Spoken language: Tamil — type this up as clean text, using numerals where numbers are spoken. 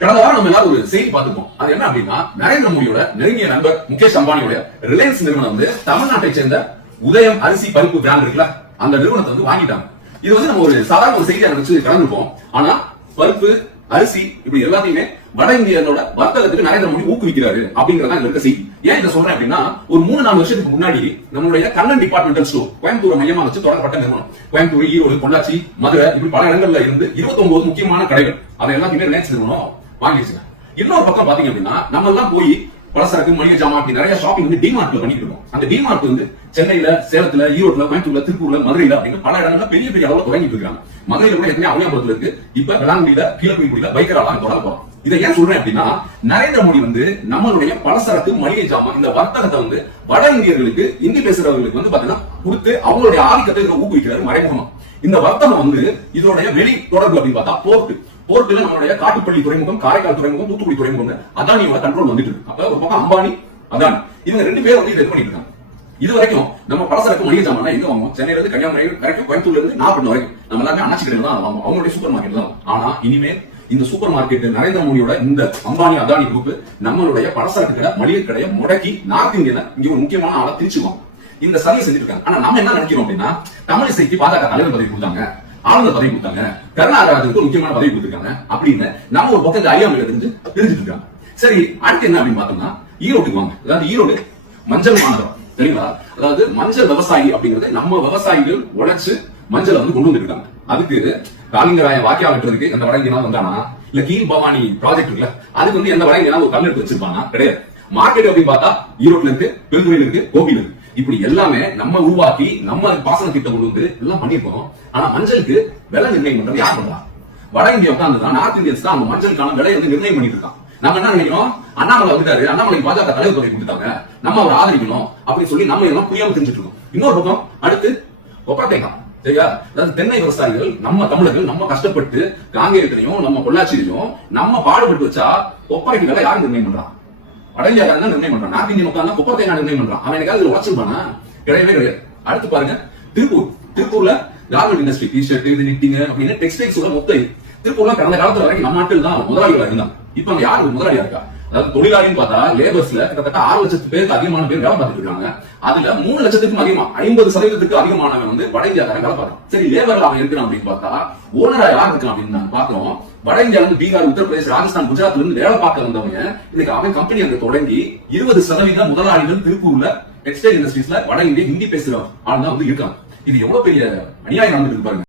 கடந்த வாரம் நம்ம எல்லாரும் ஒரு செய்தி பார்த்துப்போம். அது என்ன அப்படின்னா, நரேந்திர மோடியோட நெருங்கிய நண்பர் முகேஷ் அம்பானியோட ரிலையன்ஸ் நிறுவனம் வந்து தமிழ்நாட்டை சேர்ந்த உதயம் அரிசி பருப்பு பிராண்ட் இருக்குல்ல, அந்த நிறுவனத்தை வந்து வாங்கிட்டாங்க. இது வந்து நம்ம ஒரு சாதாரண ஒரு செய்தியா நினைச்சு கலந்துருப்போம். ஆனா பருப்பு, அரிசி இப்படி எல்லாத்தையுமே வட இந்தியனோட வர்த்தகத்துக்கு நரேந்திர மோடி ஊக்குவிக்கிறாரு அப்படிங்கறத இருக்க செய்தி. ஏன் இதை சொல்றேன் அப்படின்னா, ஒரு 3-4 வருஷத்துக்கு முன்னாடி நம்மளுடைய கண்ணன் டிபார்ட்மெண்டல் ஸ்டோர் கோயம்புத்தூர் மையமா வச்சு தொடங்கப்பட்ட நிறுவனம். கோயம்புத்தூர், ஈரோடு, பொள்ளாச்சி, மதுரை இப்படி பல இடங்கள்ல இருந்து 29 முக்கியமான கடைகள், அதை எல்லாத்தையுமே ரிலையன்ஸ் நிறுவனம் வாங்கிடுச்சுங்க. இன்னொரு பக்கம் பாத்தீங்க அப்படின்னா, நம்ம எல்லாம் போய் பலசரக்கு, மளிகை ஜாமான் அப்படி நிறைய ஷாப்பிங் வந்து டிமார்ட்ல பண்ணிட்டு இருக்கோம். அந்த டிமார்ட் வந்து சென்னையில, சேலத்துல, ஈரோட்ல, கோயம்புத்தூர்ல, திருப்பூர்ல, மதுரையில அப்படின்னு பல இடங்கள்ல பெரிய பெரிய அளவுல தொடங்கிட்டு இருக்காங்க. மதுரையில கூட எத்தனை அவனியாபுரத்துல இருக்கு, இப்ப வேளாங்குடியில, கீழக்குடியில பைக்கராலாம் தொடங்க போறோம். இதை ஏன் சொல்றேன் அப்படின்னா, நரேந்திர மோடி வந்து நம்மளுடைய பலசரக்கு, மளிகை ஜாமான் இந்த வர்த்தகத்தை வந்து வட இந்தியர்களுக்கு, இந்தி பேசுறவர்களுக்கு வந்து பாத்தீங்கன்னா கொடுத்து அவங்களுடைய ஆதிக்கத்தை ஊக்குவிக்கிறாரு மறைமுகமா. இந்த வர்த்தகம் வந்து இதோடைய வெளி தொடர்பு அப்படின்னு பார்த்தா போர்ட்ல நம்மளுடைய காட்டுப்பள்ளி துறைமுகம், காரைக்கால் துறைமுகம், தூத்துக்குடி துறைமுகம் அதானியோட கண்ட்ரோல் வந்துட்டு இருக்கு. அப்ப ஒரு பக்கம் அம்பானி, அதானி இவங்க 2 பேரும் வந்து இதை பண்ணிட்டு இருக்காங்க. இது வரைக்கும் நம்ம பலசரக்கு மளிகை ஜாமான் எங்க வாங்குவோம்? சென்னையில இருந்து கன்னியாகுமரி வரைக்கும், கோயம்புத்தூர்ல இருந்து நாகப்பட்டினம் வரைக்கும் நம்ம எல்லாமே அண்ணாச்சி கடையில தான் வாங்குவோம், அவங்களுடைய சூப்பர் மார்க்கெட் தான். ஆனா இனிமேல் இந்த சூப்பர் மார்க்கெட் நரேந்திர மோடியோட இந்த அம்பானி, அதானி குரூப் நம்மளுடைய பலசரக்கு கடை, மளிகை கடையை முடக்கி நார்த் இந்தியனை இங்க ஒரு முக்கியமான ஆளை திருச்சுவோம். இந்த சர்வீஸ் செஞ்சுட்டு இருக்காங்க. ஆனா நம்ம என்ன நினைக்கிறோம் அப்படின்னா, தமிழிசைக்கு பாஜக தலைவர் பதவி கொடுத்தாங்க, ஆளுநர் பதவி கொடுத்தாங்க, கருணாகரனுக்கு முக்கியமான பதவி கொடுத்திருக்காங்க அப்படின்னு நம்ம ஒரு பக்கத்து அறியாமையில தெரிஞ்சுட்டு இருக்காங்க. சரி, அடுத்து என்ன அப்படின்னு பார்த்தோம்னா, ஈரோட்டுக்கு வாங்க. அதாவது ஈரோடு மஞ்சள் மாநகரம், சரிங்களா? அதாவது மஞ்சள் விவசாயி அப்படிங்கறது நம்ம விவசாயிகள் உழைச்சு மஞ்சளை வந்து கொண்டு வந்துருக்காங்க. அதுக்கு காலிங்கராய வாக்கியா வெட்டுறதுக்கு எந்த வட இந்தியனா வந்தானா, இல்ல கீழ் பவானி ப்ராஜெக்ட் இருக்குல்ல, அதுக்கு வந்து எந்த வட இந்தியனா ஒரு கல் எடுத்து வச்சிருப்பானா? கிடையாது. மார்க்கெட் அப்படின்னு பார்த்தா ஈரோட்ல இருக்கு, பெருந்துறையில இருக்கு, கோபியில இருக்கு. இப்படி எல்லாமே நம்ம உருவாக்கி நம்ம பாசன திட்டம் கொண்டு வந்து எல்லாம் பண்ணிருக்கோம். ஆனா மஞ்சளுக்கு விலை நிர்ணயம் பண்றது யார் பண்றா? வட இந்தியா உட்கார்ந்துதான், நார்த் இந்தியன்ஸ் தான் அந்த மஞ்சளுக்கான விலையை வந்து நிர்ணயம் பண்ணிட்டு இருக்கான். நம்ம என்ன நினைக்கிறோம்? அண்ணாமலை வந்துட்டாரு, அண்ணாமலைக்கு பாஜக தலைவர் பதவி கொடுத்தாங்க, நம்ம அவர் ஆதரிக்கணும் அப்படின்னு சொல்லி நம்ம எல்லாம் புரியாம தெரிஞ்சுட்டு இருக்கோம். இன்னொரு பக்கம் அடுத்து கொப்பரத்தேங்காய், சரியா? அதாவது தென்னை விவசாயிகள், நம்ம தமிழர்கள், நம்ம கஷ்டப்பட்டு காங்கேயத்திலையும் நம்ம பொள்ளாச்சியிலையும் நம்ம பாடுபட்டு வச்சா கொப்பரைக்கு விலை யாரும் நிர்ணயம் பண்றான்? வட இந்தியாக்காரன் தான் நிர்ணயம் பண்றான். நார்த் இந்தியன் உட்கார்ந்தா கொப்பரத்தேங்காய் நிர்ணயம் பண்றான். அவன் எனக்கு அதுல உழைச்சிருப்பானா? கிடையவே கிடையாது. அடுத்து பாருங்க, திருப்பூர்ல கார்மெண்ட் இண்டஸ்ட்ரி, டிஷர்ட், இது நிட்டிங் அப்படின்னு டெக்ஸ்டைல்ஸ் மொத்த திருப்பூர்ல கடந்த காலத்துல வரைக்கும் நம்ம நாட்டில் தான் முதலாளிகளா இருந்தாங்க. இப்ப அங்க யாரு முதலாளியா இருக்கா? அதாவது தொழிலாளின்னு பார்த்தா லேபர்ஸ்ல கிட்டத்தட்ட 6 லட்சத்து பேருக்கு அதிகமான பேர் வேலை பார்த்துட்டு இருக்காங்க. அதுல 3 லட்சத்துக்கும் அதிகமா 50% அதிகமானவன் வந்து வட இந்தியாக்காரன் வேலை பார்க்கறான். சரி, லேபர்ல அவன் இருக்கிறான் அப்படின்னு பார்த்தா ஓனரா யார் இருக்கான் அப்படின்னு நான் பாக்குறோம். வட இந்தியால இருந்து பீகார், உத்தரப்பிரதேஷ், ராஜஸ்தான், குஜராத்ல இருந்து வேலை பார்க்க வந்தவங்க இன்னைக்கு அவன் கம்பெனி அங்க தொடங்கி 20% முதலாளிகள் திருப்பூர்ல டெக்ஸ்டைல் இண்டஸ்ட்ரீஸ்ல வட இந்திய ஹிந்தி பேசுற ஆள் தான் வந்து இருக்காங்க. இது எவ்வளவு பெரிய அநியாயம் நடந்துட்டு பாருங்க.